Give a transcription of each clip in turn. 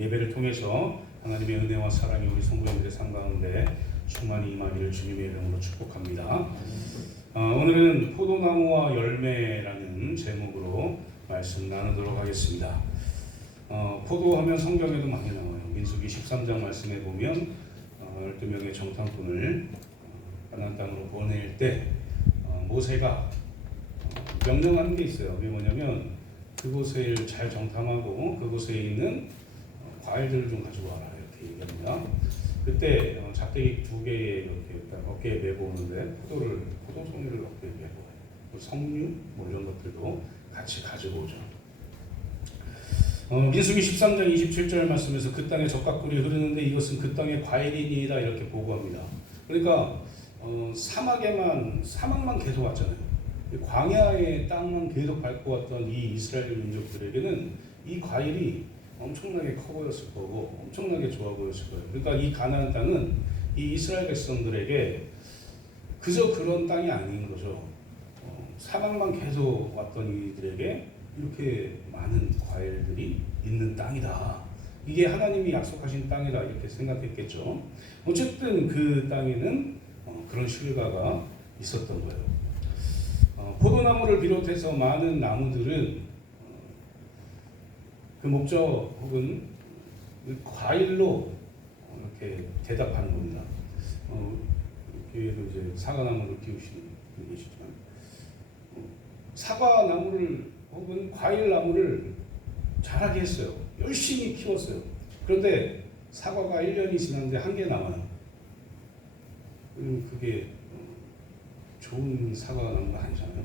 예배를 통해서 하나님의 은혜와 사랑이 우리 성도님들의 삶 가운데 충만히 임하기를 주님의 이름으로 축복합니다. 오늘은 포도나무와 열매라는 제목으로 말씀 나누도록 하겠습니다. 포도하면 성경에도 많이 나와요. 민수기 13장 말씀에 보면 12명의 정탐꾼을 가나안 땅으로 보낼 때 모세가 명령하는 게 있어요. 그게 뭐냐면 그곳을 잘 정탐하고 그곳에 있는 과일들을 좀 가지고 와라 이렇게 얘기합니다. 그때 작대기 2개에 이렇게 어깨에 메고 오는데 포도송이를 어깨에 메고 석류 뭐 이런 것들도 같이 가지고 오죠. 민수기 13장 27절 말씀에서 그 땅에 적각꿀이 흐르는데 이것은 그 땅의 과일이니이다 이렇게 보고합니다. 그러니까 사막만 계속 왔잖아요. 광야의 땅만 계속 밟고 왔던 이 이스라엘 민족들에게는 이 과일이 엄청나게 커 보였을 거고 엄청나게 좋아 보였을 거예요. 그러니까 이 가나안 땅은 이 이스라엘 백성들에게 그저 그런 땅이 아닌 거죠. 사막만 계속 왔던 이들에게 이렇게 많은 과일들이 있는 땅이다. 이게 하나님이 약속하신 땅이다 이렇게 생각했겠죠. 어쨌든 그 땅에는 그런 실과가 있었던 거예요. 포도나무를 비롯해서 많은 나무들은 그 목적 혹은 과일로 이렇게 대답하는 겁니다. 교회도 이제 사과나무를 키우시는 분이 계시지만 사과나무를 혹은 과일나무를 자라게 했어요. 열심히 키웠어요. 그런데 사과가 1년이 지났는데 한 개 남아요. 그게 좋은 사과나무가 아니잖아요.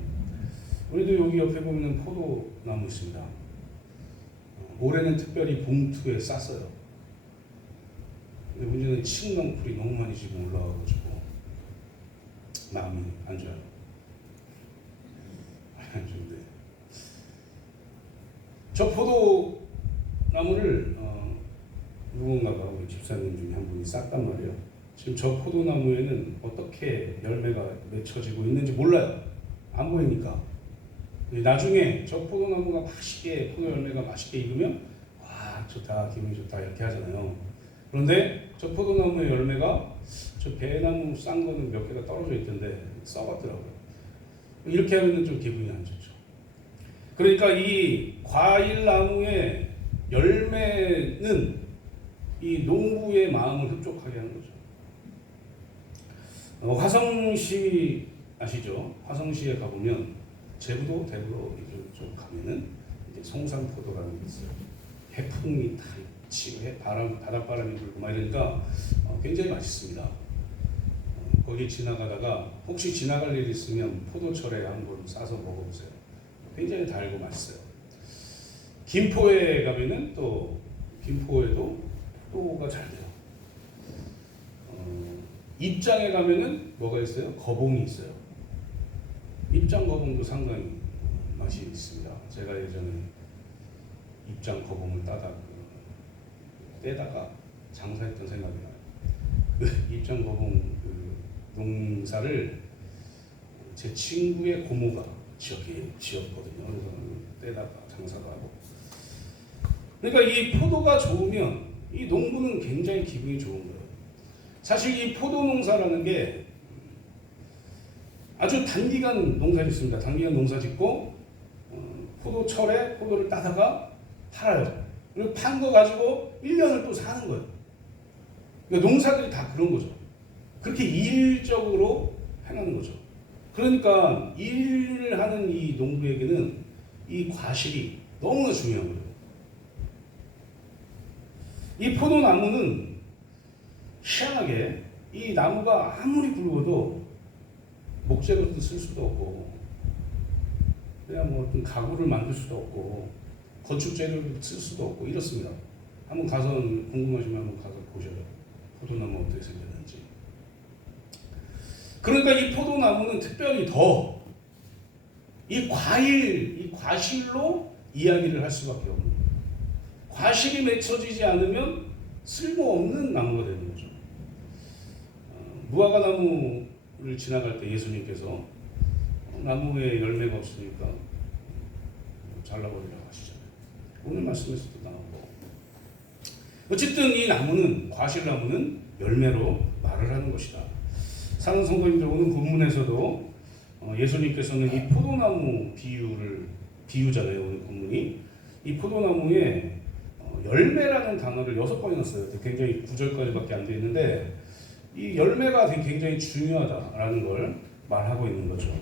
우리도 여기 옆에 보면 포도나무 있습니다. 올해는 특별히 봉투에 쌌어요. 근데 문제는 칡넝쿨이 너무 많이 지금 올라와가지고 마음이 안 좋아요. 안 좋은데 저 포도나무를 누군가가 우리 집사님 중에 한 분이 쌌단 말이에요. 지금 저 포도나무에는 어떻게 열매가 맺혀지고 있는지 몰라요. 안 보이니까. 나중에 저 포도나무가 포도 열매가 맛있게 익으면 와 좋다 기분이 좋다 이렇게 하잖아요. 그런데 저 포도나무의 열매가 저 배나무 싼 거는 몇 개가 떨어져 있던데 썩었더라고요. 이렇게 하면 좀 기분이 안 좋죠. 그러니까 이 과일나무의 열매는 이 농부의 마음을 흡족하게 하는 거죠. 화성시 아시죠? 화성시에 가보면 제부도 대구로 이쪽 가면은 이제 송산포도라는 게 있어요. 해풍이 다 치고 바닷바람이 불고 막 이러니까 굉장히 맛있습니다. 거기 지나가다가 혹시 지나갈 일 있으면 포도철에 한번 싸서 먹어보세요. 굉장히 달고 맛있어요. 김포에 가면은 또 김포에도 포도가 잘 돼요. 입장에 가면은 뭐가 있어요? 거봉이 있어요. 입장 거봉도 상당히 맛이 있습니다. 제가 예전에 입장 거봉을 떼다가 장사했던 생각이 나요. 그 입장 거봉 그 농사를 제 친구의 고모가 지었거든요. 그래서 떼다가 장사도 하고. 그러니까 이 포도가 좋으면 이 농부는 굉장히 기분이 좋은 거예요. 사실 이 포도 농사라는 게 아주 단기간 농사 짓습니다. 단기간 농사 짓고 포도철에 포도를 따다가 팔아요. 그리고 판 거 가지고 1년을 또 사는 거예요. 그러니까 농사들이 다 그런 거죠. 그렇게 일적으로 해나는 거죠. 그러니까 일을 하는 이 농부에게는 이 과실이 너무나 중요한 거예요. 이 포도나무는 희한하게 이 나무가 아무리 굵어도 목재로도 쓸 수도 없고 그냥 뭐 어떤 가구를 만들 수도 없고 건축 재료를 쓸 수도 없고 이렇습니다. 한번 가서 궁금하시면 한번 가서 보셔요. 포도나무 어떻게 생겼는지. 그러니까 이 포도나무는 특별히 더 이 과실로 이야기를 할 수밖에 없는 거예요. 과실이 맺혀지지 않으면 쓸모없는 나무가 되는 거죠. 무화과 나무를 지나갈 때 예수님께서 나무에 열매가 없으니까 잘라버리라고 하시잖아요. 오늘 말씀에서도 나오고 어쨌든 이 나무는 과실나무는 열매로 말을 하는 것이다. 사랑하는 성도님들, 오늘 본문에서도 예수님께서는 이 포도나무 비유잖아요. 오늘 본문이 이 포도나무에 열매라는 단어를 6번이나 써요. 굉장히 9절까지밖에 안 되어 있는데 이 열매가 굉장히 중요하다라는 걸 말하고 있는 거죠.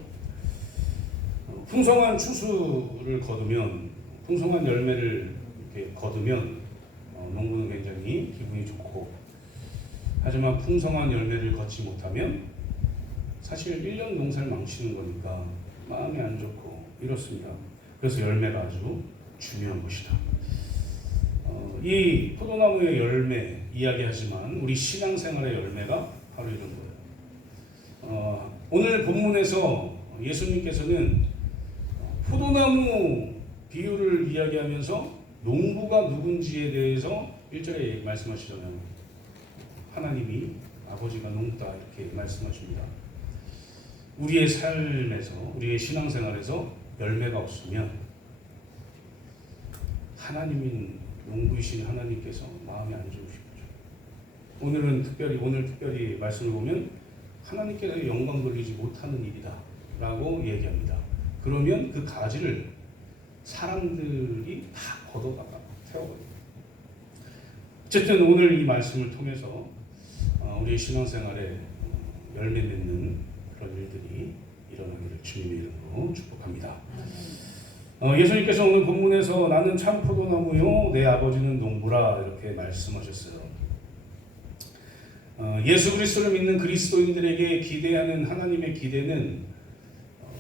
풍성한 추수를 거두면, 풍성한 열매를 이렇게 거두면 농부는 굉장히 기분이 좋고, 하지만 풍성한 열매를 거두지 못하면 사실 1년 농사를 망치는 거니까 마음이 안 좋고 이렇습니다. 그래서 열매가 아주 중요한 것이다. 이 포도나무의 열매 이야기하지만 우리 신앙생활의 열매가 바로 이런 거예요. 오늘 본문에서 예수님께서는 포도나무 비유를 이야기하면서 농부가 누군지에 대해서 1절에 말씀하시잖아요. 하나님이 아버지가 농부다 이렇게 말씀하십니다. 우리의 삶에서, 우리의 신앙생활에서 열매가 없으면 하나님인 농부이신 하나님께서 마음이 안 좋으시죠. 오늘 특별히 말씀을 보면 하나님께서 영광 돌리지 못하는 일이다 라고 얘기합니다. 그러면 그 가지를 사람들이 다 걷어다가 태워버립니다. 어쨌든 오늘 이 말씀을 통해서 우리의 신앙생활에 열매 맺는 그런 일들이 일어나기를 주님의 이름으로 축복합니다. 예수님께서 오늘 본문에서 나는 참 포도나무요 내 아버지는 농부라 이렇게 말씀하셨어요. 예수 그리스도를 믿는 그리스도인들에게 기대하는 하나님의 기대는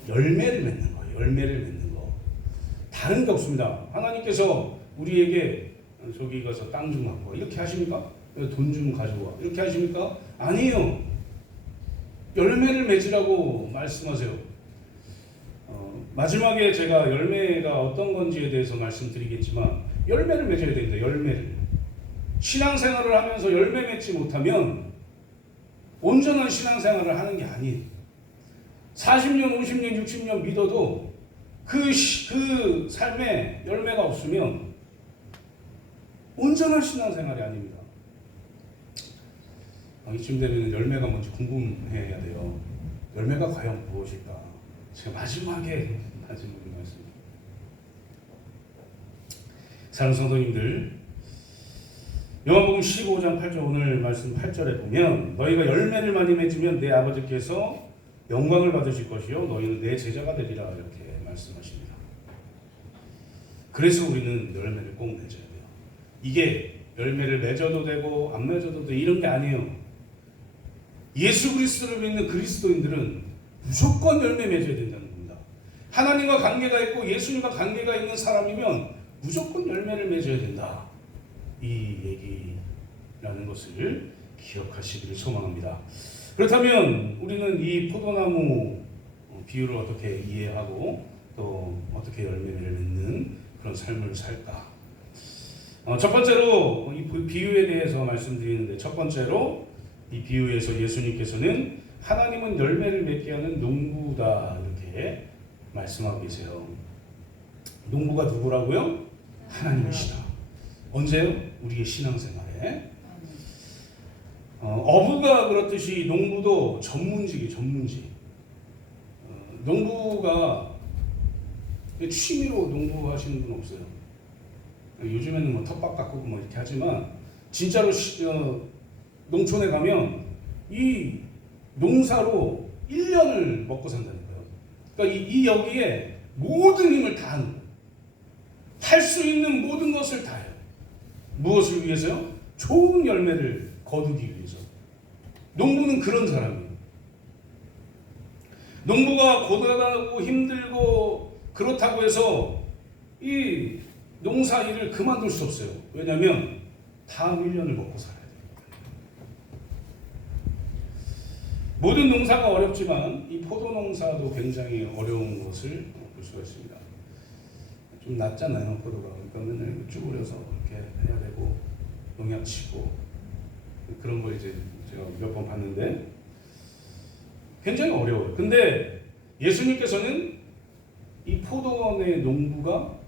열매를 맺는 거예요. 열매를 맺는 거. 다른 게 없습니다. 하나님께서 우리에게 저기 가서 땅 좀 갖고 와 이렇게 하십니까? 돈 좀 가지고 와 이렇게 하십니까? 아니에요. 열매를 맺으라고 말씀하세요. 마지막에 제가 열매가 어떤 건지에 대해서 말씀드리겠지만 열매를 맺어야 됩니다. 열매를. 신앙생활을 하면서 열매 맺지 못하면 온전한 신앙생활을 하는 게 아니에요. 40년, 50년, 60년 믿어도 그 삶에 열매가 없으면 온전한 신앙생활이 아닙니다. 이쯤 되면 열매가 뭔지 궁금해야 돼요. 열매가 과연 무엇일까? 제가 마지막에 말씀드립니다. 사랑하는 성도님들, 요한복음 15장 8절 오늘 말씀 8절에 보면 너희가 열매를 많이 맺으면 내 아버지께서 영광을 받으실 것이요 너희는 내 제자가 되리라 이렇게 말씀하십니다. 그래서 우리는 열매를 꼭 맺어야 돼요. 이게 열매를 맺어도 되고 안 맺어도 되고 이런 게 아니에요. 예수 그리스도를 믿는 그리스도인들은 무조건 열매 맺어야 된다는 겁니다. 하나님과 관계가 있고 예수님과 관계가 있는 사람이면 무조건 열매를 맺어야 된다. 이 얘기라는 것을 기억하시기를 소망합니다. 그렇다면 우리는 이 포도나무 비유를 어떻게 이해하고 또 어떻게 열매를 맺는 그런 삶을 살까? 첫 번째로 이 비유에 대해서 말씀드리는데 첫 번째로 이 비유에서 예수님께서는 하나님은 열매를 맺게 하는 농부다 이렇게 말씀하고 계세요. 농부가 누구라고요? 하나님이시다. 언제요? 우리의 신앙생활에. 어부가 그렇듯이 농부도 전문직. 농부가 취미로 농부하시는 분 없어요. 요즘에는 뭐 텃밭 가꾸고 뭐 이렇게 하지만 진짜로 농촌에 가면 이 농사로 1년을 먹고 산다는 거예요. 그러니까 이 여기에 모든 힘을 다 하는 거예요. 할 수 있는 모든 것을 다 해요. 무엇을 위해서요? 좋은 열매를 거두기 위해서. 농부는 그런 사람이에요. 농부가 고단하고 힘들고 그렇다고 해서 이 농사 일을 그만둘 수 없어요. 왜냐하면 다음 1년을 먹고 살아야 돼요. 모든 농사가 어렵지만 이 포도 농사도 굉장히 어려운 것을 볼 수가 있습니다. 좀 낫잖아요, 포도가. 그러니까 맨날 쭈그려서 이렇게 해야 되고 농약 치고 그런 거 이제 제가 몇 번 봤는데 굉장히 어려워요. 근데 예수님께서는 이 포도원의 농부가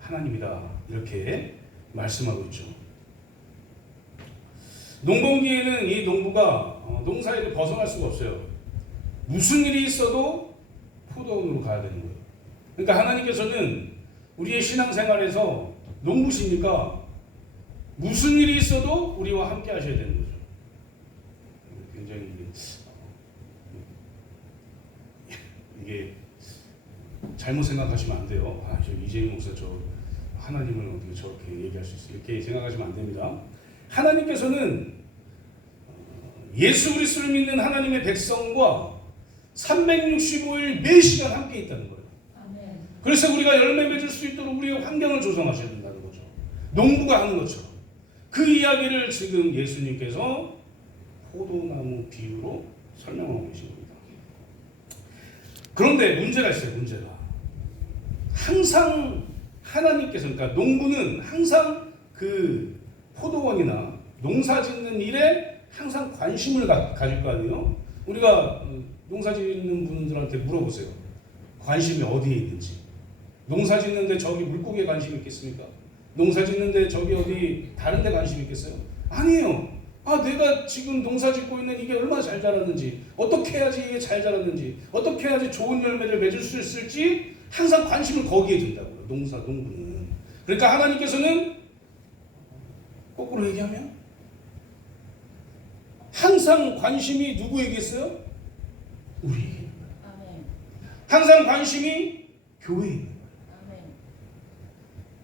하나님이다 이렇게 말씀하고 있죠. 농번기에는 이 농부가 농사일을 벗어날 수가 없어요. 무슨 일이 있어도 포도원으로 가야 되는 거예요. 그러니까 하나님께서는 우리의 신앙생활에서 농부시니까 무슨 일이 있어도 우리와 함께 하셔야 되는 거죠. 굉장히 이게 잘못 생각하시면 안 돼요. 저 이재용 목사 저 하나님을 어떻게 저렇게 얘기할 수 있어요? 이렇게 생각하시면 안 됩니다. 하나님께서는 예수 그리스도를 믿는 하나님의 백성과 365일 매시간 함께 있다는 거예요. 아멘. 그래서 우리가 열매 맺을 수 있도록 우리의 환경을 조성하셔야 된다는 거죠. 농부가 하는 것처럼. 그 이야기를 지금 예수님께서 포도나무 비유로 설명하고 계신 겁니다. 그런데 문제가 있어요. 문제가. 항상 하나님께서, 그러니까 농부는 항상 그 포도원이나 농사 짓는 일에 항상 관심을 가질 거 아니에요. 우리가 농사 짓는 분들한테 물어보세요. 관심이 어디에 있는지. 농사 짓는데 저기 물고기에 관심이 있겠습니까? 농사 짓는데 저기 어디 다른 데 관심이 있겠어요? 아니에요. 내가 지금 농사 짓고 있는 이게 얼마나 잘 자랐는지, 어떻게 해야지 이게 잘 자랐는지, 어떻게 해야지 좋은 열매를 맺을 수 있을지 항상 관심을 거기에 둔다고요. 농부는. 그러니까 하나님께서는 거꾸로 얘기하면 항상 관심이 누구에게 있어요? 우리에게. 항상 관심이 교회에 있는 거예요.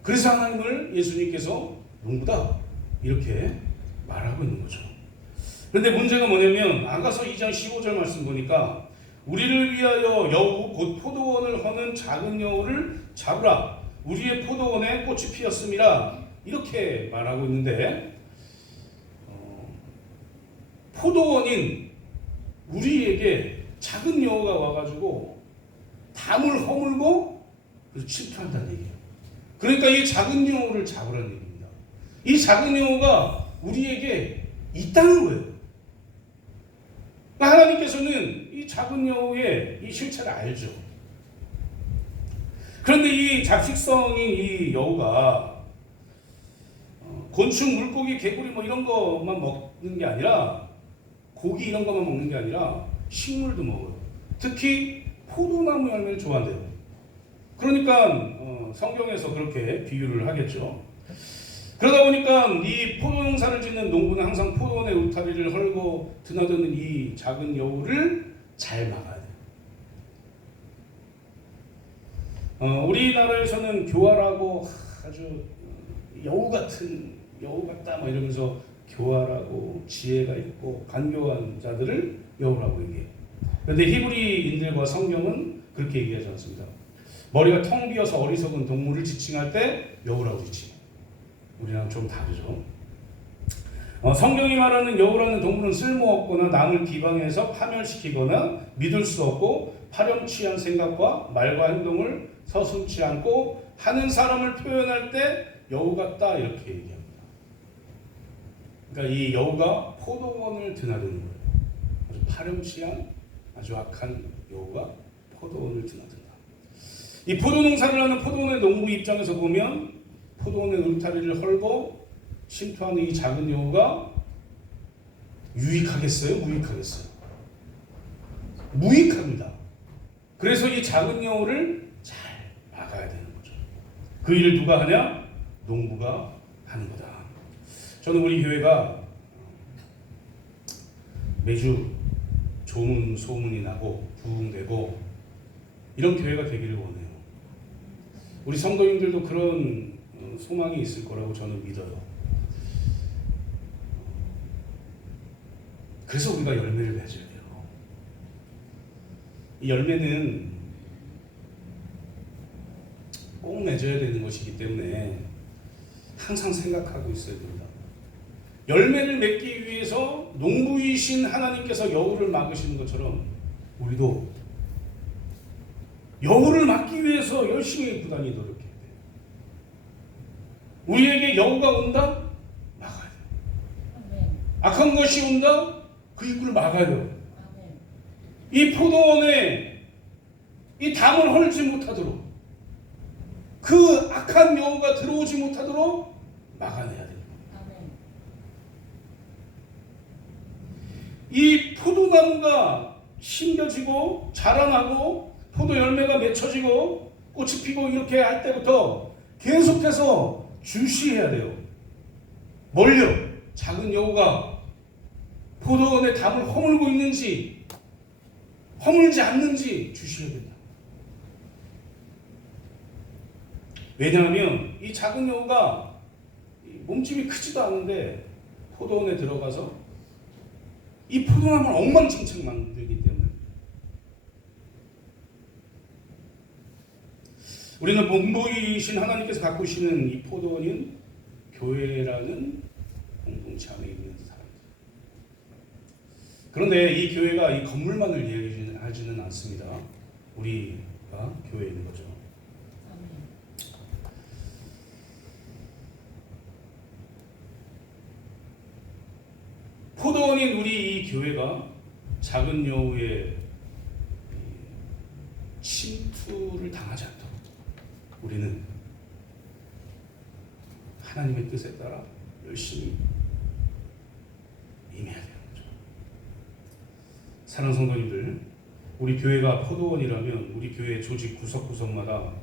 그래서 하나님을 예수님께서 농부다 이렇게 말하고 있는 거죠. 그런데 문제가 뭐냐면 아가서 2장 15절 말씀 보니까 우리를 위하여 여우 곧 포도원을 허는 작은 여우를 잡으라. 우리의 포도원에 꽃이 피었음이라. 이렇게 말하고 있는데 포도원인 우리에게 작은 여우가 와가지고 담을 허물고 그래서 침투한다는 얘기예요. 그러니까 이 작은 여우를 잡으라는 얘기입니다. 이 작은 여우가 우리에게 있다는 거예요. 그러니까 하나님께서는 이 작은 여우의 이 실체를 알죠. 그런데 이 잡식성인 이 여우가 곤충, 물고기, 개구리 뭐 이런 것만 먹는 게 아니라 고기 이런 것만 먹는 게 아니라 식물도 먹어요. 특히 포도나무 열매를 좋아한대요. 그러니까 성경에서 그렇게 비유를 하겠죠. 그러다 보니까 이 포도농사를 짓는 농부는 항상 포도원의 울타리를 헐고 드나드는 이 작은 여우를 잘 막아야 돼요. 우리나라에서는 교활하고 아주 여우 같다 막 이러면서 교활하고 지혜가 있고 간교한 자들을 여우라고 얘기해요. 그런데 히브리인들과 성경은 그렇게 얘기하지 않습니다. 머리가 텅 비어서 어리석은 동물을 지칭할 때 여우라고 지칭해요. 우리랑 좀 다르죠. 성경이 말하는 여우라는 동물은 쓸모없거나 남을 비방해서 파멸시키거나 믿을 수 없고 파렴치한 생각과 말과 행동을 서슴지 않고 하는 사람을 표현할 때 여우 같다 이렇게 얘기합니다. 그러니까 이 여우가 포도원을 드나드는 거예요. 아주 파렴치한 아주 악한 여우가 포도원을 드나든다. 이 포도농사를 하는 포도원의 농부 입장에서 보면 포도원의 울타리를 헐고 침투하는 이 작은 여우가 유익하겠어요? 무익하겠어요? 무익합니다. 그래서 이 작은 여우를 잘 막아야 되는 거죠. 그 일을 누가 하냐? 농부가 하는 거다. 저는 우리 교회가 매주 좋은 소문이 나고 부흥되고 이런 교회가 되기를 원해요. 우리 성도님들도 그런 소망이 있을 거라고 저는 믿어요. 그래서 우리가 열매를 맺어야 돼요. 이 열매는 꼭 맺어야 되는 것이기 때문에 항상 생각하고 있어야 됩니다. 열매를 맺기 위해서 농부이신 하나님께서 여우를 막으시는 것처럼 우리도 여우를 막기 위해서 열심히 부단히 노력해야 돼요. 우리에게 여우가 온다? 막아야 돼요. 악한 것이 온다? 그 입구를 막아야 돼요. 이 포도원에 이 담을 헐지 못하도록 그 악한 여우가 들어오지 못하도록 막아내야 돼요. 이 포도나무가 심겨지고 자라나고 포도 열매가 맺혀지고 꽃이 피고 이렇게 할 때부터 계속해서 주시해야 돼요. 뭘요? 작은 여우가 포도원의 담을 허물고 있는지 허물지 않는지 주시해야 된다. 왜냐하면 이 작은 여우가 몸집이 크지도 않은데 포도원에 들어가서 이 포도나무를 엉망진창 만들기 때문에 우리는 몸보이신 하나님께서 갖고 계시는 이 포도원인 교회라는 공동체 안에 있는 사람들. 그런데 이 교회가 이 건물만을 이야기하지는 않습니다. 우리가 교회에 있는 거죠. 포도원인 우리 이 교회가 작은 여우의 침투를 당하지 않도록 우리는 하나님의 뜻에 따라 열심히 임해야 되는 거죠. 사랑하는 성도님들, 우리 교회가 포도원이라면 우리 교회 조직 구석구석마다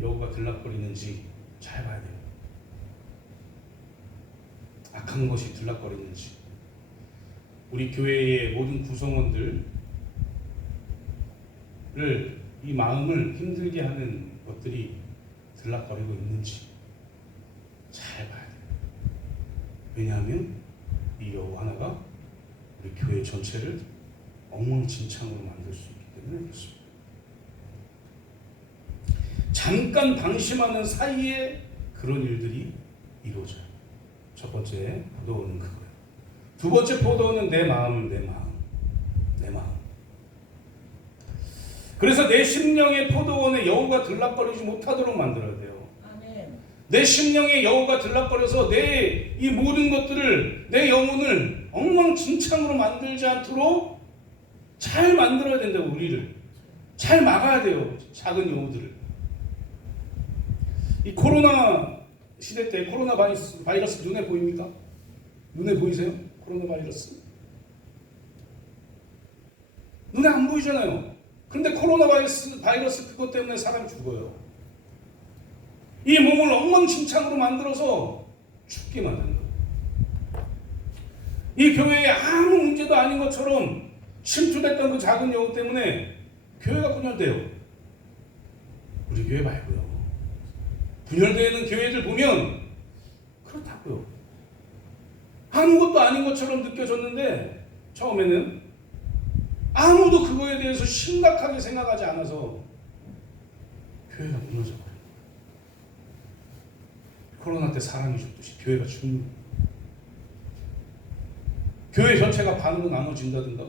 여우가 들락거리는지 잘 봐야 돼요. 악한 것이 들락거리는지. 우리 교회의 모든 구성원들을 이 마음을 힘들게 하는 것들이 들락거리고 있는지 잘 봐야 돼요. 왜냐하면 이 여우 하나가 우리 교회 전체를 엉망진창으로 만들 수 있기 때문에 그렇습니다. 잠깐 방심하는 사이에 그런 일들이 이루어져요. 첫 번째 포도원은 그거예요. 두 번째 포도원은 내 마음. 그래서 내 심령의 포도원에 여우가 들락거리지 못하도록 만들어야 돼요. 아멘. 내 심령의 여우가 들락거려서 내 이 모든 것들을, 내 영혼을 엉망진창으로 만들지 않도록 잘 만들어야 된다고. 우리를 잘 막아야 돼요. 작은 여우들을. 이 코로나 시대 때 코로나 바이러스 눈에 보입니까? 눈에 보이세요? 코로나 바이러스 눈에 안 보이잖아요. 근데 코로나 바이러스 그것 때문에 사람이 죽어요. 이 몸을 엉망진창으로 만들어서 죽게 만든다. 이 교회에 아무 문제도 아닌 것처럼 침투됐던 그 작은 여우 때문에 교회가 분열돼요. 우리 교회 말고요. 분열되는 교회들 보면 그렇다고요. 아무것도 아닌 것처럼 느껴졌는데 처음에는 아무도 그거에 대해서 심각하게 생각하지 않아서 교회가 무너져버려요. 코로나 때 사람이 죽듯이 교회가 죽는, 교회 전체가 반으로 나눠진다든가,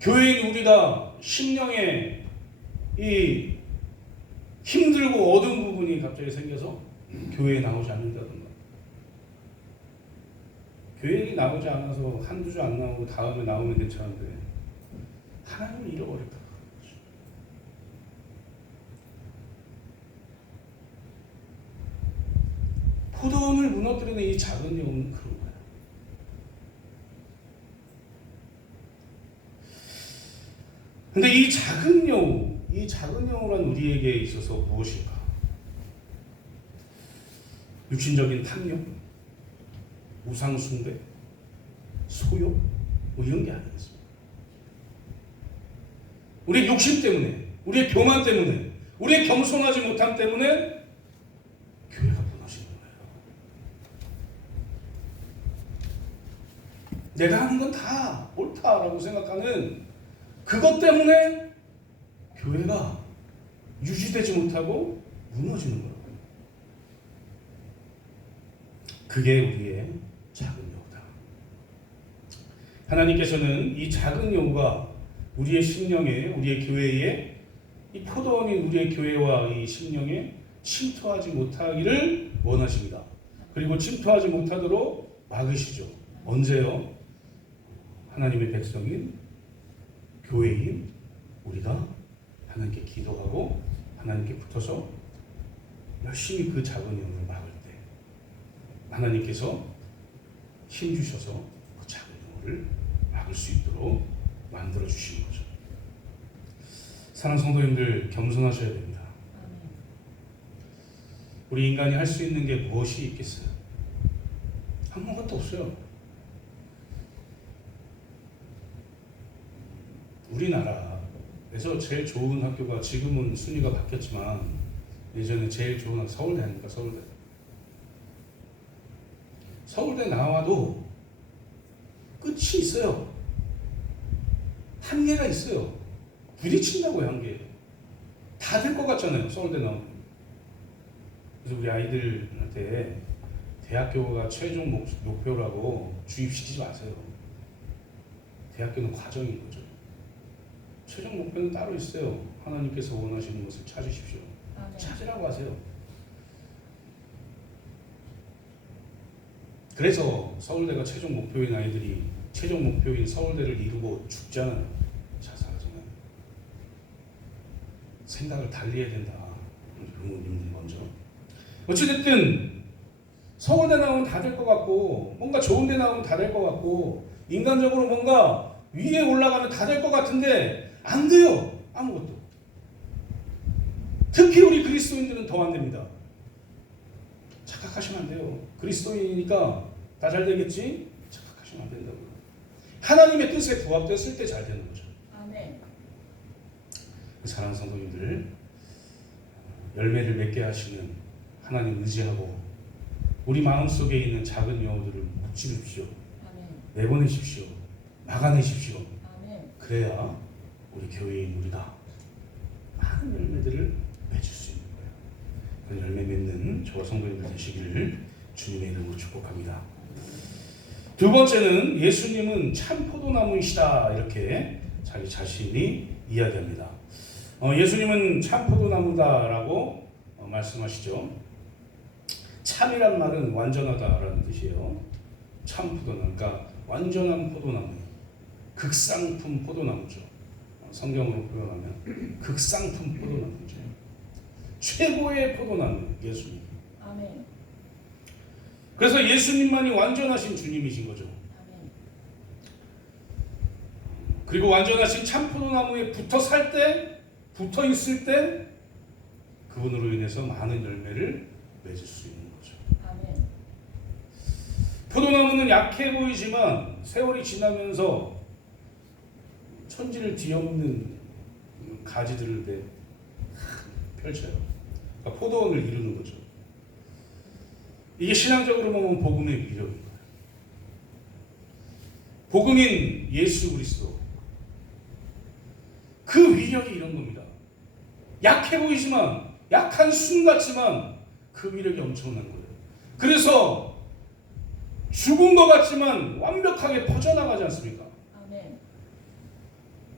교회인 우리가 심령에 이 힘들고 어두운 부분이 갑자기 생겨서 교회에 나오지 않는다든가, 교회에 나오지 않아서 한두 주 안 나오고 다음에 나오면 괜찮은데 하나님을 잃어버렸다. 포도원을 무너뜨리는 이 작은 여우는 그런 거야. 근데 이 작은 여우란 우리에게 있어서 무엇일까? 육신적인 탐욕, 우상숭배, 소욕, 뭐 이런 게 아니겠습니다. 우리의 욕심 때문에, 우리의 교만 때문에, 우리의 겸손하지 못함 때문에 교회가 무너지는 거예요. 내가 하는 건 다 옳다라고 생각하는 그것 때문에 교회가 유지되지 못하고 무너지는 거예요. 그게 우리의 작은 여우다. 하나님께서는 이 작은 여우가 우리의 심령에, 우리의 교회에, 이 포도원인 우리의 교회와 이 심령에 침투하지 못하기를 원하십니다. 그리고 침투하지 못하도록 막으시죠. 언제요? 하나님의 백성인 교회인 우리가 하나님께 기도하고 하나님께 붙어서 열심히 그 작은 영을 막을 때 하나님께서 힘 주셔서 그 작은 영혼을 막을 수 있도록 만들어 주시는 거죠. 사랑하는 성도님들, 겸손하셔야 됩니다. 우리 인간이 할 수 있는 게 무엇이 있겠어요? 아무것도 없어요. 우리나라에서 제일 좋은 학교가, 지금은 순위가 바뀌었지만 예전에 제일 좋은 학교 서울대 아닙니까? 서울대. 서울대 나와도 끝이 있어요. 한계가 있어요. 부딪힌다고요, 한계. 다 될 것 같잖아요, 서울대 나오면. 그래서 우리 아이들한테 대학교가 최종 목표라고 주입시키지 마세요. 대학교는 과정인 거죠. 최종 목표는 따로 있어요. 하나님께서 원하시는 것을 찾으십시오. 네. 찾으라고 하세요. 그래서 서울대가 최종 목표인 아이들이 최종 목표인 서울대를 이루고 죽잖아요. 자살하잖아요. 생각을 달리 해야 된다. 부모님들 먼저. 어찌됐든 서울대 나오면 다 될 것 같고, 뭔가 좋은 데 나오면 다 될 것 같고, 인간적으로 뭔가 위에 올라가면 다 될 것 같은데 안 돼요. 아무것도. 특히 우리 그리스도인들은 더 안 됩니다. 착각하시면 안 돼요. 그리스도인이니까 다 잘 되겠지? 착각하시면 안 된다고요. 하나님의 뜻에 부합됐을 때 잘 되는 거죠. 아멘. 사랑하는 성도님들, 열매를 맺게 하시는 하나님 의지하고 우리 마음속에 있는 작은 영혼들을 묵지십시오. 내보내십시오. 막아내십시오. 아멘. 그래야 우리 교회인 우리가 많은 열매들을 맺을 수 있는 거예요. 그런 열매 맺는 저와 성도님들 되시기를 주님의 이름으로 축복합니다. 두 번째는 예수님은 참 포도나무이시다, 이렇게 자기 자신이 이야기합니다. 예수님은 참 포도나무다라고 말씀하시죠. 참이란 말은 완전하다라는 뜻이에요. 참 포도나무, 그러니까 완전한 포도나무, 극상품 포도나무죠. 성경으로 표현하면 극상품 포도나무죠. 최고의 포도나무 예수님. 아멘. 그래서 예수님만이 완전하신 주님이신 거죠. 아멘. 그리고 완전하신 참 포도나무에 붙어 살 때, 붙어 있을 때 그분으로 인해서 많은 열매를 맺을 수 있는 거죠. 아멘. 포도나무는 약해 보이지만 세월이 지나면서 천지를 뒤엎는 가지들을 펼쳐요. 그러니까 포도원을 이루는 거죠. 이게 신앙적으로 보면 복음의 위력인 거예요. 복음인 예수 그리스도, 그 위력이 이런 겁니다. 약해 보이지만, 약한 순 같지만 그 위력이 엄청난 거예요. 그래서 죽은 것 같지만 완벽하게 퍼져나가지 않습니까? 아멘.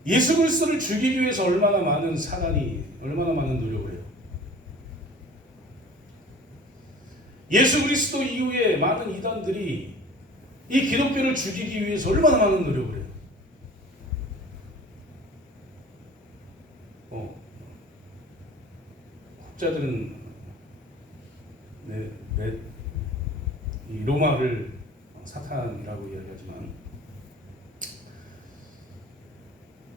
예수 그리스도를 죽이기 위해서 얼마나 많은 사단이, 얼마나 많은 노력을 해요. 예수 그리스도 이후에 많은 이단들이 이 기독교를 죽이기 위해서 얼마나 많은 노력을 해요. 학자들은 이 로마를 사탄이라고 이야기하지만,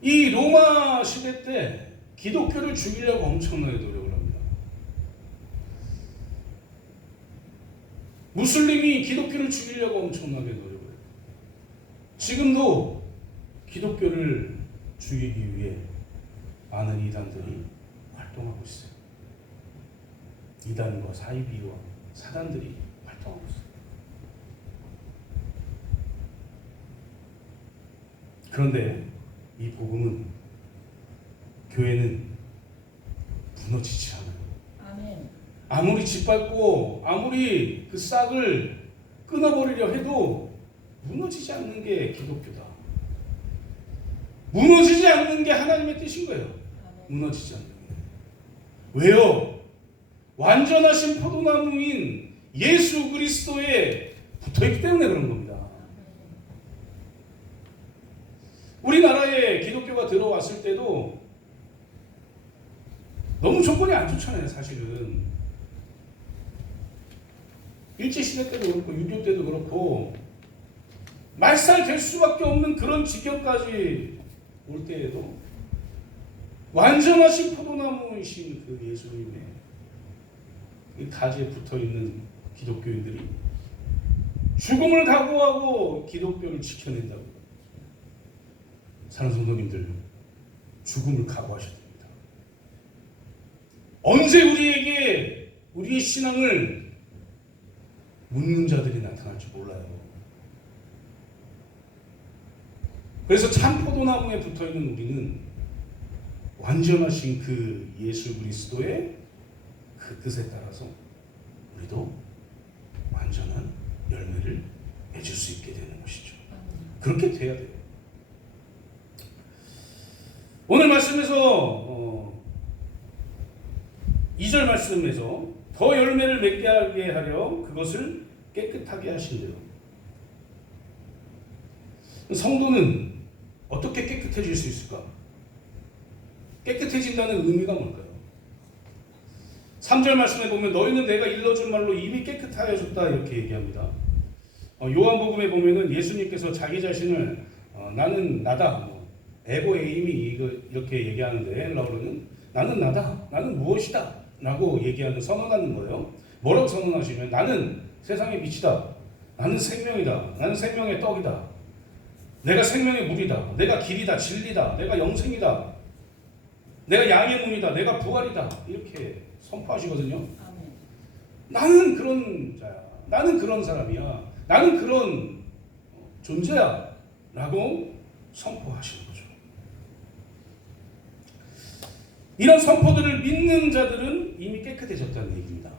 이 로마 시대 때 기독교를 죽이려고 엄청나게 노력을 합니다. 무슬림이 기독교를 죽이려고 엄청나게 노력을 해요. 지금도 기독교를 죽이기 위해 많은 이단들이 활동하고 있어요. 이단과 사이비와 사단들이 활동하고 있어요. 그런데 이 복음은, 교회는 무너지지 않아요. 아멘. 아무리 짓밟고 아무리 그 싹을 끊어버리려 해도 무너지지 않는 게 기독교다. 무너지지 않는 게 하나님의 뜻인 거예요. 아멘. 무너지지 않는 게. 왜요? 완전하신 포도나무인 예수 그리스도에 붙어있기 때문에 그런 겁니다. 우리나라에 기독교가 들어왔을 때도 너무 조건이 안 좋잖아요, 사실은. 일제시대 때도 그렇고 6.25 때도 그렇고 말살 될 수밖에 없는 그런 지경까지 올 때에도 완전하신 포도나무이신 그 예수님의 이 가지에 붙어있는 기독교인들이 죽음을 각오하고 기독교를 지켜낸다고. 사랑하는 성도님들, 죽음을 각오하셔야 됩니다. 언제 우리에게 우리의 신앙을 묻는 자들이 나타날지 몰라요. 그래서 참 포도나무에 붙어있는 우리는 완전하신 그 예수 그리스도의 그 뜻에 따라서 우리도 완전한 열매를 맺을 수 있게 되는 것이죠. 그렇게 돼야 돼요. 오늘 말씀에서 2절 말씀에서 더 열매를 맺게 하게 하려 그것을 깨끗하게 하신대요. 성도는 어떻게 깨끗해질 수 있을까? 깨끗해진다는 의미가 뭘까요? 3절 말씀에 보면 너희는 내가 일러준 말로 이미 깨끗하여졌다 이렇게 얘기합니다. 요한복음에 보면은 예수님께서 자기 자신을 나는 나다, 에고 에임이 이렇게 얘기하는데 헬라어로는 나는 나다, 나는 무엇이다 라고 얘기하는 선언하는 거예요. 뭐라고 선언하시면 나는 세상의 빛이다, 나는 생명이다, 나는 생명의 떡이다, 내가 생명의 물이다, 내가 길이다, 진리다, 내가 영생이다, 내가 양의 문이다, 내가 부활이다 이렇게 선포하시거든요. 아멘. 나는 그런 자야, 나는 그런 사람이야, 나는 그런 존재야 라고 선포하시는 거죠. 이런 선포들을 믿는 자들은 이미 깨끗해졌다는 얘기입니다.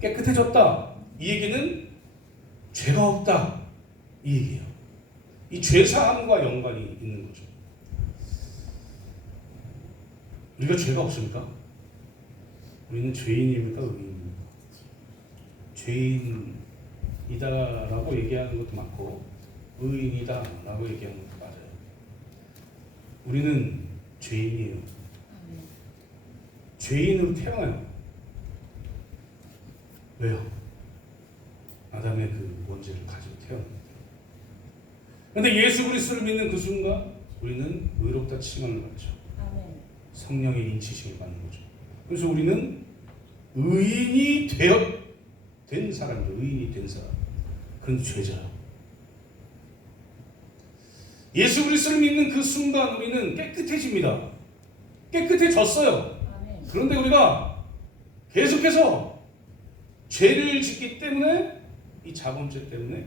깨끗해졌다 이 얘기는 죄가 없다 이 얘기예요. 이 죄사함과 연관이 있는 거죠. 우리가 죄가 없습니까? 우리는 죄인입니까? 의인입니까? 죄인이다라고 얘기하는 것도 많고 의인이다라고 얘기하는 것도 맞아요. 우리는 죄인이에요. 죄인으로 태어나요. 왜요? 아담의 그 원죄를 가지고 태어납니다. 그런데 예수 그리스도를 믿는 그 순간 우리는 의롭다 칭함을 받죠. 성령의 인치심을 받는 거죠. 그래서 우리는 의인이 된 사람이죠. 의인이 된 사람. 그런데 죄자요. 예수 그리스도를 믿는 그 순간 우리는 깨끗해집니다. 깨끗해졌어요. 그런데 우리가 계속해서 죄를 짓기 때문에 이 자범죄 때문에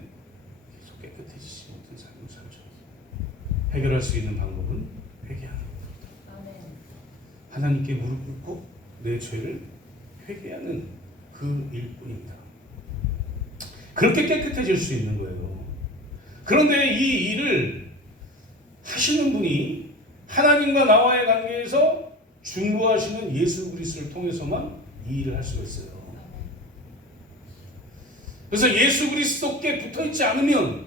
계속 깨끗해지지 못한 삶을 살죠. 해결할 수 있는 방법은 회개하는 겁니다. 하나님께 무릎 꿇고 내 죄를 회개하는 그 일뿐입니다. 그렇게 깨끗해질 수 있는 거예요. 그런데 이 일을 하시는 분이 하나님과 나와의 관계에서 중보하시는 예수 그리스도를 통해서만 이 일을 할 수가 있어요. 그래서 예수 그리스도께 붙어있지 않으면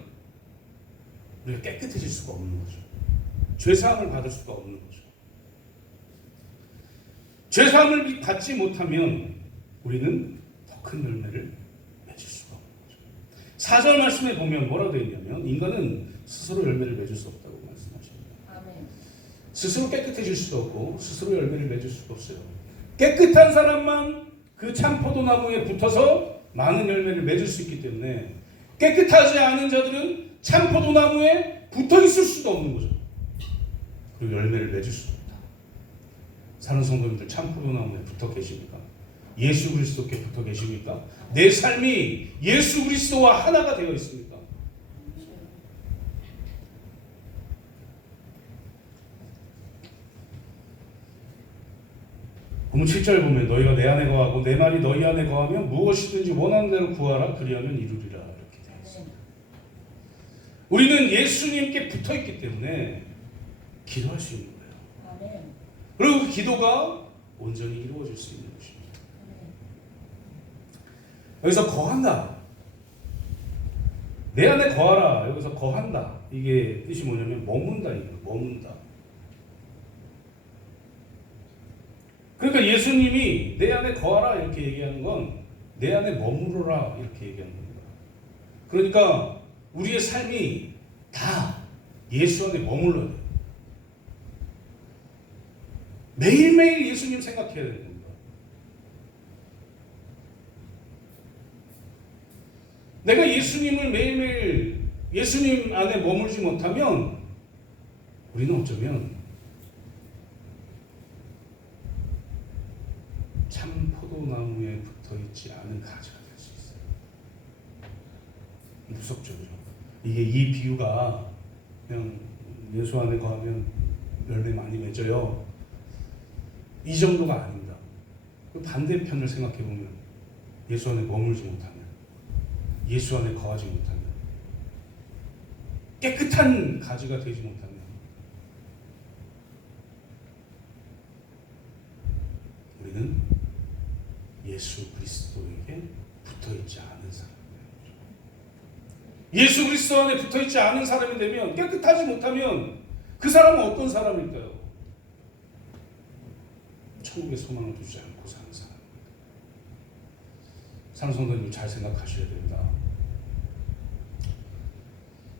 우리가 깨끗해질 수가 없는 거죠. 죄사함을 받을 수가 없는 거죠. 죄사함을 받지 못하면 우리는 더 큰 열매를 맺을 수가 없는 거죠. 4절 말씀에 보면 뭐라고 되어 있냐면 인간은 스스로 열매를 맺을 수 없다고 말씀하십니다. 스스로 깨끗해질 수도 없고 스스로 열매를 맺을 수가 없어요. 깨끗한 사람만 그 참 포도나무에 붙어서 많은 열매를 맺을 수 있기 때문에 깨끗하지 않은 자들은 참 포도나무에 붙어 있을 수도 없는 거죠. 그리고 열매를 맺을 수도 없다. 사는 성도님들 참 포도나무에 붙어 계십니까? 예수 그리스도께 붙어 계십니까? 내 삶이 예수 그리스도와 하나가 되어 있습니까? 본문 7절 보면 너희가 내 안에 거하고 내 말이 너희 안에 거하면 무엇이든지 원하는 대로 구하라 그리하면 이루리라 이렇게 되어 있습니다. 우리는 예수님께 붙어 있기 때문에 기도할 수 있는 거예요. 그리고 그 기도가 온전히 이루어질 수 있는 것입니다. 여기서 거한다. 내 안에 거하라. 여기서 거한다. 이게 뜻이 뭐냐면 머문다. 머문다. 그러니까 예수님이 내 안에 거하라 이렇게 얘기하는 건 내 안에 머무르라 이렇게 얘기하는 겁니다. 그러니까 우리의 삶이 다 예수 안에 머물러야 돼요. 매일매일 예수님 생각해야 되는 겁니다. 내가 예수님을 매일매일 예수님 안에 머물지 못하면 우리는 어쩌면 참 포도나무에 붙어있지 않은 가지가 될 수 있어요. 무섭죠, 그죠? 이 비유가 그냥 예수 안에 거하면 열매 많이 맺어요, 이 정도가 아닙니다. 그 반대편을 생각해 보면 예수 안에 머물지 못하면, 예수 안에 거하지 못하면, 깨끗한 가지가 되지 못하면 우리는 예수 그리스도에게 붙어있지 않은 사람이에요. 예수 그리스도 안에 붙어있지 않은 사람이 되면, 깨끗하지 못하면 그 사람은 어떤 사람일까요? 천국의 소망을 두지 않고 사는 사람입니다. 사랑하는 성도님, 잘 생각하셔야 됩니다.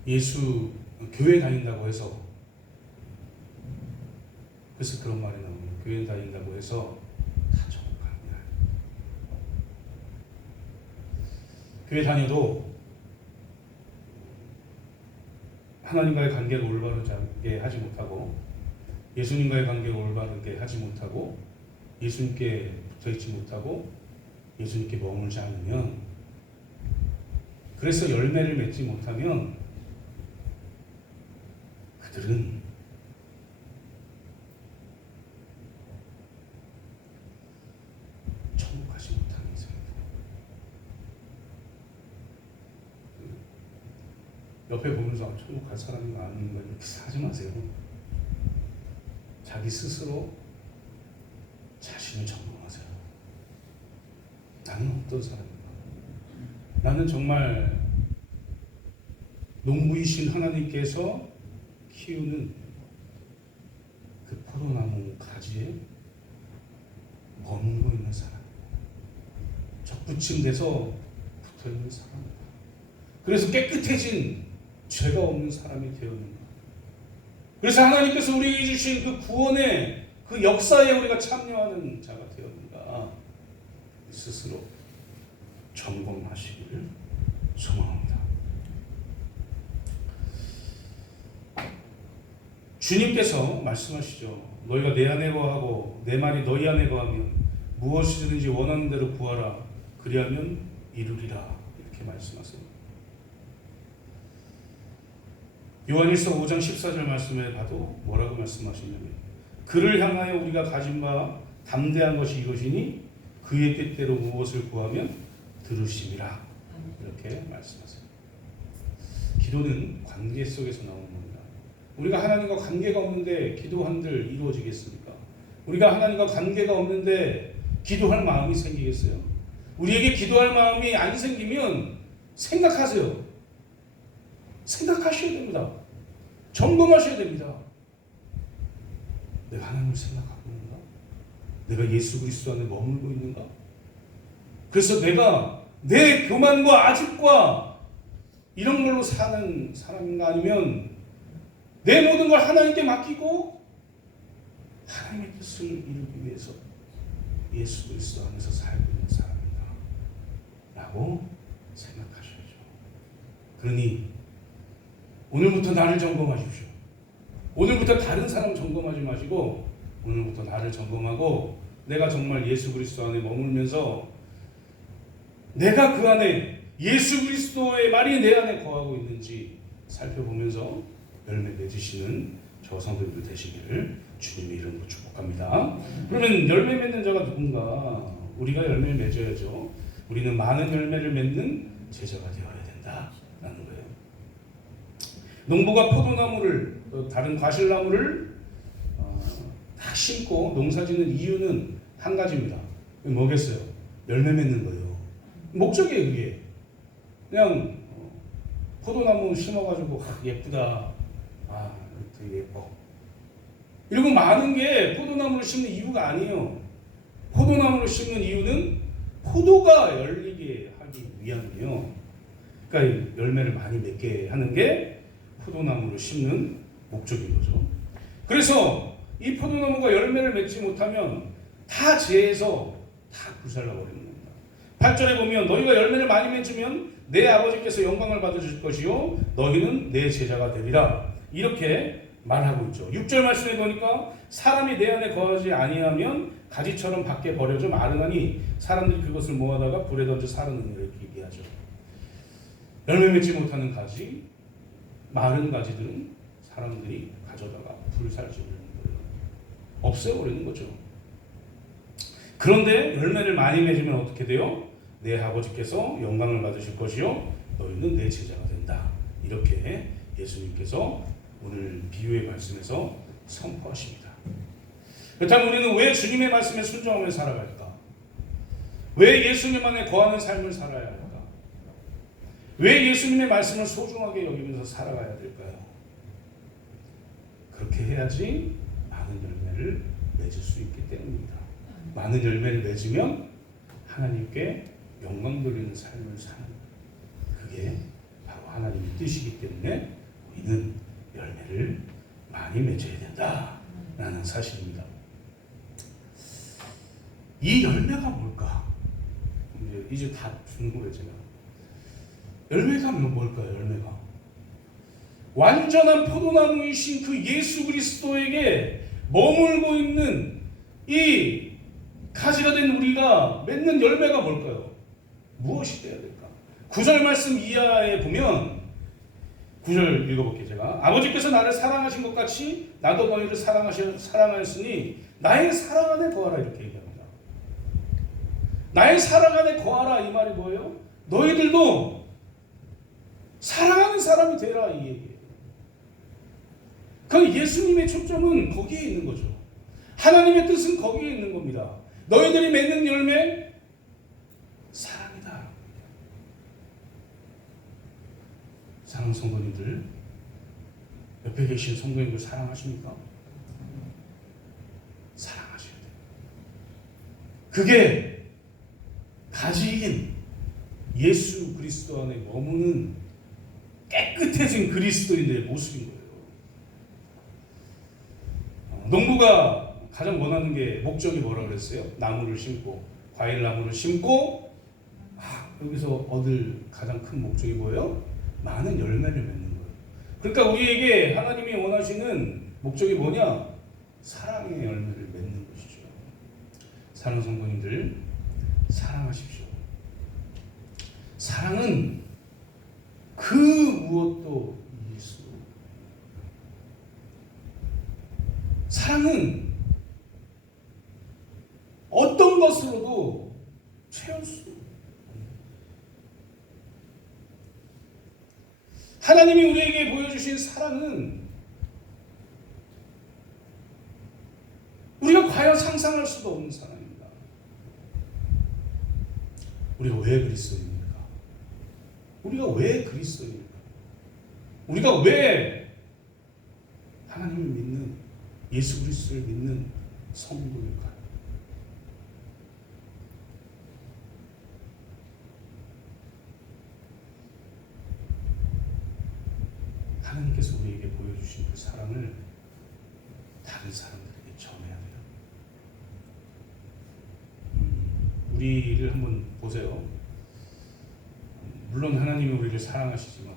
예수 교회 다닌다고 해서, 그래서 그런 말이 나옵니다. 교회 다닌다고 해서 다 천국합니다. 교회 다녀도 하나님과의 관계를 올바르게 하지 못하고, 예수님과의 관계를 올바르게 하지 못하고, 예수님께 붙어있지 못하고, 예수님께 머물지 않으면, 그래서 열매를 맺지 못하면 그들은 천국 가지 못하는 인생입니다. 옆에 보면서 천국 갈 사람이 많은 걸 이렇게 하지 마세요. 자기 스스로 자신을 점검하세요. 나는 어떤 사람인가? 나는 정말 농부이신 하나님께서 키우는 그 포도나무 가지에 머물고 있는 사람, 적부침돼서 붙어있는 사람, 그래서 깨끗해진 죄가 없는 사람이 되었는가? 그래서 하나님께서 우리에게 주신 그 구원의 그 역사에 우리가 참여하는 자가 되었는가? 스스로 점검하시기를 소망합니다. 주님께서 말씀하시죠. 너희가 내 안에 거하고 내 말이 너희 안에 거하면 무엇이든지 원하는 대로 구하라. 그리하면 이루리라. 이렇게 말씀하세요. 요한일서 5장 14절 말씀에 봐도 뭐라고 말씀하시냐면, 그를 향하여 우리가 가진 바 담대한 것이 이것이니 그의 뜻대로 무엇을 구하면 들으심이라. 이렇게 말씀하세요. 기도는 관계 속에서 나오는 겁니다. 우리가 하나님과 관계가 없는데 기도한들 이루어지겠습니까? 우리가 하나님과 관계가 없는데 기도할 마음이 생기겠어요? 우리에게 기도할 마음이 안 생기면 생각하세요. 생각하셔야 됩니다. 점검하셔야 됩니다. 내가 하나님을 생각하고 있는가? 내가 예수 그리스도 안에 머물고 있는가? 그래서 내가 내 교만과 아집과 이런 걸로 사는 사람인가? 아니면 내 모든 걸 하나님께 맡기고 하나님의 뜻을 이루기 위해서 예수 그리스도 안에서 살고 있는 사람인가? 라고 생각하셔야죠. 그러니 오늘부터 나를 점검하십시오. 오늘부터 다른 사람 점검하지 마시고 오늘부터 나를 점검하고, 내가 정말 예수 그리스도 안에 머물면서 내가 그 안에 예수 그리스도의 말이 내 안에 거하고 있는지 살펴보면서 열매 맺으시는 저 성도들 되시기를 주님의 이름으로 축복합니다. 그러면 열매 맺는 자가 누군가? 우리가 열매를 맺어야죠. 우리는 많은 열매를 맺는 제자가 되어야 된다라는 거예요. 농부가 포도나무를, 다른 과실나무를 다 심고 농사짓는 이유는 한 가지입니다. 뭐겠어요? 열매 맺는 거예요. 목적이에요, 그게. 그냥 포도나무 심어가지고 예쁘다, 되게 예뻐, 이러고 많은 게 포도나무를 심는 이유가 아니에요. 포도나무를 심는 이유는 포도가 열리게 하기 위함이에요. 그러니까 이 열매를 많이 맺게 하는 게 포도나무를 심는 목적인 거죠. 그래서 이 포도나무가 열매를 맺지 못하면 다 재해서 다 불살라 버리는 겁니다. 8절에 보면 너희가 열매를 많이 맺으면 내 아버지께서 영광을 받으실 것이요 너희는 내 제자가 되리라. 이렇게 말하고 있죠. 6절 말씀에 보니까 사람이 내 안에 거하지 아니하면 가지처럼 밖에 버려져 마르나니 사람들이 그것을 모아다가 불에 던져 사르느니라 이렇게 얘기하죠. 열매 맺지 못하는 가지, 마른 가지들은 사람들이 가져다가 불살지 버리는 거예요. 없애버리는 거죠. 그런데 열매를 많이 맺으면 어떻게 돼요? 내 아버지께서 영광을 받으실 것이요 너희는 내 제자가 된다. 이렇게 예수님께서 오늘 비유의 말씀에서 선포하십니다. 그렇다면 우리는 왜 주님의 말씀에 순종하며 살아갈까? 왜 예수님 안에 거하는 삶을 살아야 할까? 왜 예수님의 말씀을 소중하게 여기면서 살아가야 될까요? 그렇게 해야지 많은 열매를 맺을 수 있기 때문입니다. 많은 열매를 맺으면 하나님께 영광 돌리는 삶을 사는, 그게 바로 하나님의 뜻이기 때문에 우리는 열매를 많이 맺어야 된다라는 사실입니다. 이 열매가 뭘까? 이제 다 궁금해 제가. 열매가 뭘까요? 열매가 완전한 포도나무이신 그 예수 그리스도에게 머물고 있는 이 가지가 된 우리가 맺는 열매가 뭘까요? 무엇이 되어야 될까? 9절 말씀 이하에 보면 9절 읽어볼게요. 제가 아버지께서 나를 사랑하신 것 같이 나도 너희를 사랑하였으니 나의 사랑 안에 거하라 이렇게 얘기합니다. 나의 사랑 안에 거하라 이 말이 뭐예요? 너희들도 사랑하는 사람이 되라 이 얘기예요. 그 예수님의 초점은 거기에 있는 거죠. 하나님의 뜻은 거기에 있는 겁니다. 너희들이 맺는 열매 사랑이다. 사랑하는 성도님들, 옆에 계신 성도님들 사랑하십니까? 사랑하셔야 돼요. 그게 가지인 예수 그리스도 안에 머무는 깨끗해진 그리스도인의 모습인 거예요. 농부가 가장 원하는 게 목적이 뭐라 그랬어요? 나무를 심고 과일 나무를 심고 여기서 얻을 가장 큰 목적이 뭐예요? 많은 열매를 맺는 거예요. 그러니까 우리에게 하나님이 원하시는 목적이 뭐냐? 사랑의 열매를 맺는 것이죠. 사랑하는 성도님들, 사랑하십시오. 사랑은 그 무엇도 예수. 사랑은 어떤 것으로도 채울 수 없는. 하나님이 우리에게 보여주신 사랑은 우리가 과연 상상할 수도 없는 사랑입니다. 우리가 왜 그리스도입니까? 우리가 왜 그리스도입니까? 우리가 왜 하나님을 믿는 예수 그리스도를 믿는 성도일까요? 하나님께서 우리에게 보여주신 그 사랑을 다른 사람들에게 전해야 돼요. 우리를 한번 보세요. 물론 하나님이 우리를 사랑하시지만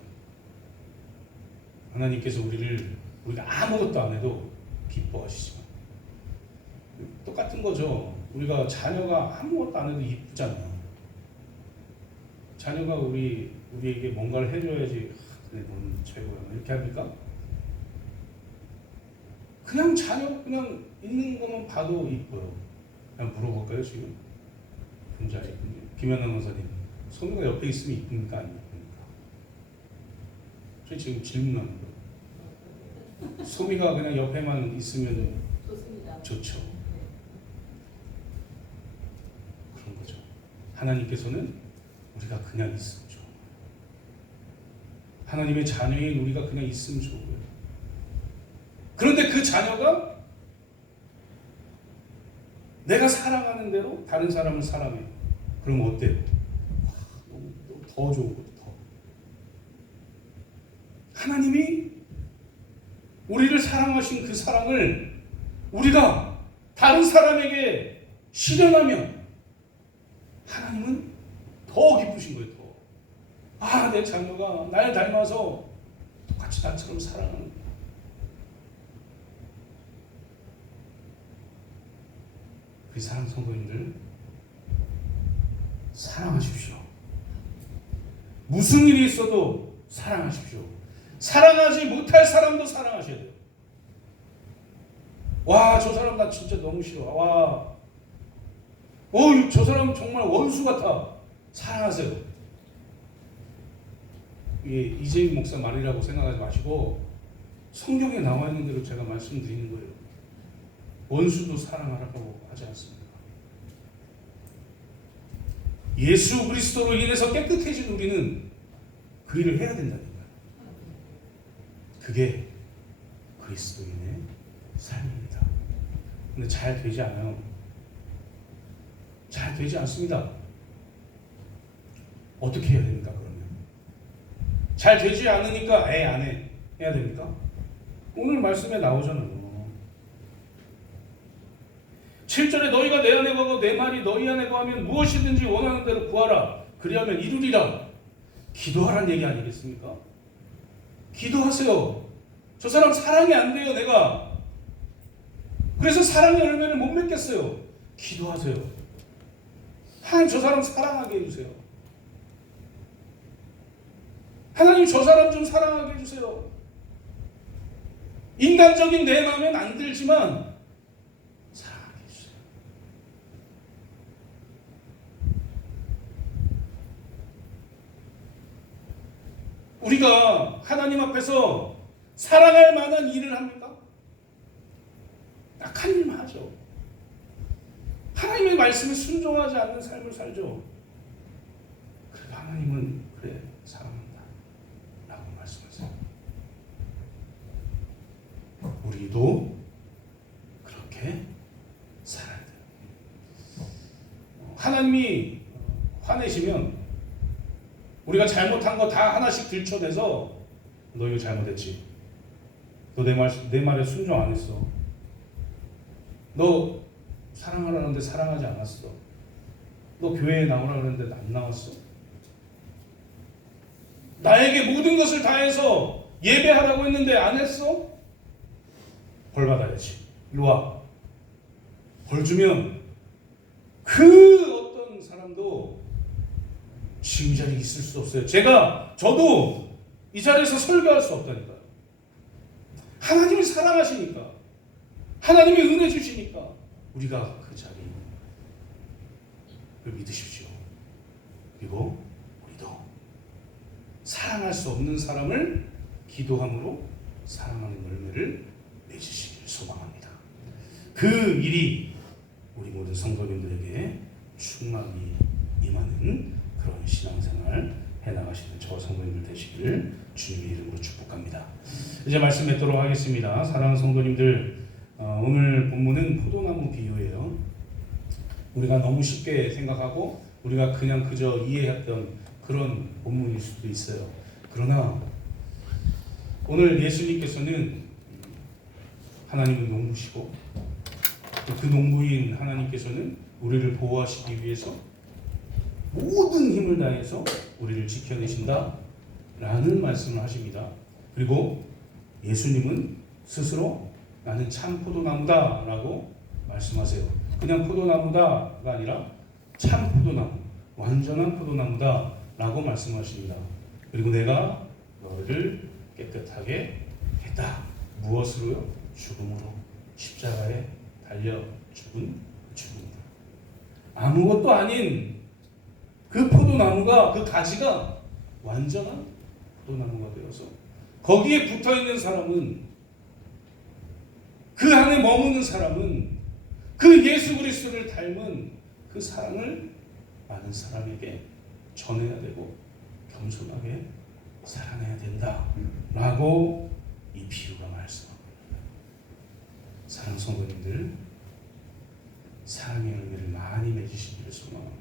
하나님께서 우리가 아무것도 안 해도 기뻐하시지만 똑같은 거죠. 우리가 자녀가 아무것도 안 해도 이쁘잖아요. 자녀가 우리에게 뭔가를 해줘야지 그래 너는 최고야 이렇게 합니까? 그냥 자녀 그냥 있는 것만 봐도 이뻐요. 그냥 물어볼까요 지금? 혼자 이쁜지 김연아 원사님 소미가 옆에 있으면 이쁩니까 안 이쁩니까? 저 지금 질문하는 거예요. 소미가 그냥 옆에만 있으면 좋습니다. 좋죠. 그런 거죠. 하나님께서는 우리가 그냥 있으면 좋은 거예요. 하나님의 자녀인 우리가 그냥 있으면 좋은 거예요. 그런데 그 자녀가 내가 사랑하는 대로 다른 사람을 사랑해. 그럼 어때요? 너무 더 좋은 거죠. 더. 하나님이 우리를 사랑하신 그 사랑을 우리가 다른 사람에게 실현하면 하나님은 더 기쁘신 거예요. 더. 아, 내 자녀가 날 닮아서 똑같이 나처럼 사랑하는. 그 사랑 성도님들, 사랑하십시오. 무슨 일이 있어도 사랑하십시오. 사랑하지 못할 사람도 사랑하셔야 돼요. 와, 저 사람 나 진짜 너무 싫어. 와, 저 사람 정말 원수 같아. 사랑하세요. 이게 이재임 목사 말이라고 생각하지 마시고 성경에 나와 있는 대로 제가 말씀드리는 거예요. 원수도 사랑하라고 하지 않습니까? 예수 그리스도로 인해서 깨끗해진 우리는 그 일을 해야 된다는 거예요. 그게 그리스도인의 삶입니다. 근데 잘 되지 않아요. 잘 되지 않습니다. 어떻게 해야 됩니까, 그러면? 잘 되지 않으니까 안 해. 해야 됩니까? 오늘 말씀에 나오잖아요. 7절에 너희가 내 안에 거하고 내 말이 너희 안에 거하면 무엇이든지 원하는 대로 구하라. 그리하면 이루리라. 기도하라는 얘기 아니겠습니까? 기도하세요. 저 사람 사랑이 안 돼요, 내가. 그래서 사랑의 열매를 못 맺겠어요. 기도하세요. 하나님 저 사람 사랑하게 해주세요. 하나님 저 사람 좀 사랑하게 해주세요. 인간적인 내 마음엔 안 들지만 사랑하게 해주세요. 우리가 하나님 앞에서 사랑할 만한 일을 합니까? 약한 일만 하죠. 하나님의 말씀에 순종하지 않는 삶을 살죠. 그래도 하나님은 그래 사랑한다 라고 말씀하세요. 우리도 그렇게 살아야 돼요. 하나님이 화내시면 우리가 잘못한 거 다 하나씩 들춰내서 너 이거 잘못했지. 너 내 말에 순종 안 했어. 너 사랑하라는데 사랑하지 않았어. 너 교회에 나오라 그랬는데 안 나왔어. 나에게 모든 것을 다해서 예배하라고 했는데 안 했어. 벌 받아야지. 이리 와. 벌 주면 그 어떤 사람도 지금 이 자리에 있을 수 없어요. 저도 이 자리에서 설교할 수 없다니까요. 하나님이 사랑하시니까, 하나님이 은혜 주시니까 우리가 그 자리를 믿으십시오. 그리고 우리도 사랑할 수 없는 사람을 기도함으로 사랑하는 열매를 맺으시길 소망합니다. 그 일이 우리 모든 성도님들에게 충만히 임하는 그런 신앙생활 해나가시는 저와 성도님들 되시기를 주님의 이름으로 축복합니다. 이제 말씀 맺도록 하겠습니다. 사랑하는 성도님들, 오늘 본문은 포도나무 비유예요. 우리가 너무 쉽게 생각하고 우리가 그저 이해했던 그런 본문일 수도 있어요. 그러나 오늘 예수님께서는 하나님은 농부시고 그 농부인 하나님께서는 우리를 보호하시기 위해서 모든 힘을 다해서 우리를 지켜내신다 라는 말씀을 하십니다. 그리고 예수님은 스스로 나는 참 포도나무다 라고 말씀하세요. 그냥 포도나무다가 아니라 참 포도나무, 완전한 포도나무다 라고 말씀하십니다. 그리고 내가 너희를 깨끗하게 했다. 무엇으로요? 죽음으로. 십자가에 달려 죽은 죽음으로. 아무것도 아닌 그 포도나무가, 그 가지가 완전한 포도나무가 되어서 거기에 붙어있는 사람은, 그 안에 머무는 사람은 그 예수 그리스도를 닮은 그 사랑을 많은 사람에게 전해야 되고 겸손하게 사랑해야 된다 라고 이 비유가 말씀합니다. 사랑 성도님들, 사랑의 열매를 많이 맺으시기를 소망합니다.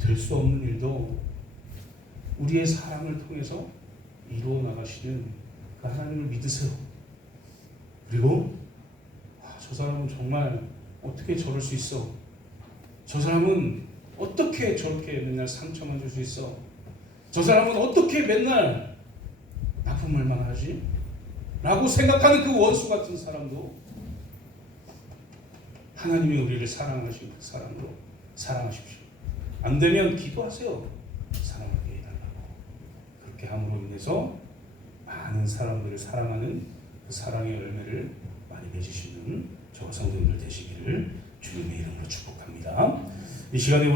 될 수 없는 일도 우리의 사랑을 통해서 이루어 나가시는 그 하나님을 믿으세요. 그리고 저 사람은 정말 어떻게 저럴 수 있어? 저 사람은 어떻게 저렇게 맨날 상처만 줄 수 있어? 저 사람은 어떻게 맨날 나쁜 말만 하지? 라고 생각하는 그 원수 같은 사람도 하나님이 우리를 사랑하신 그 사람으로 사랑하십시오. 안 되면 기도하세요. 사랑하게 해달라고. 그렇게 함으로 인해서 많은 사람들을 사랑하는 그 사랑의 열매를 많이 맺으시는 저와 성도님들 되시기를 주님의 이름으로 축복합니다. 이 시간에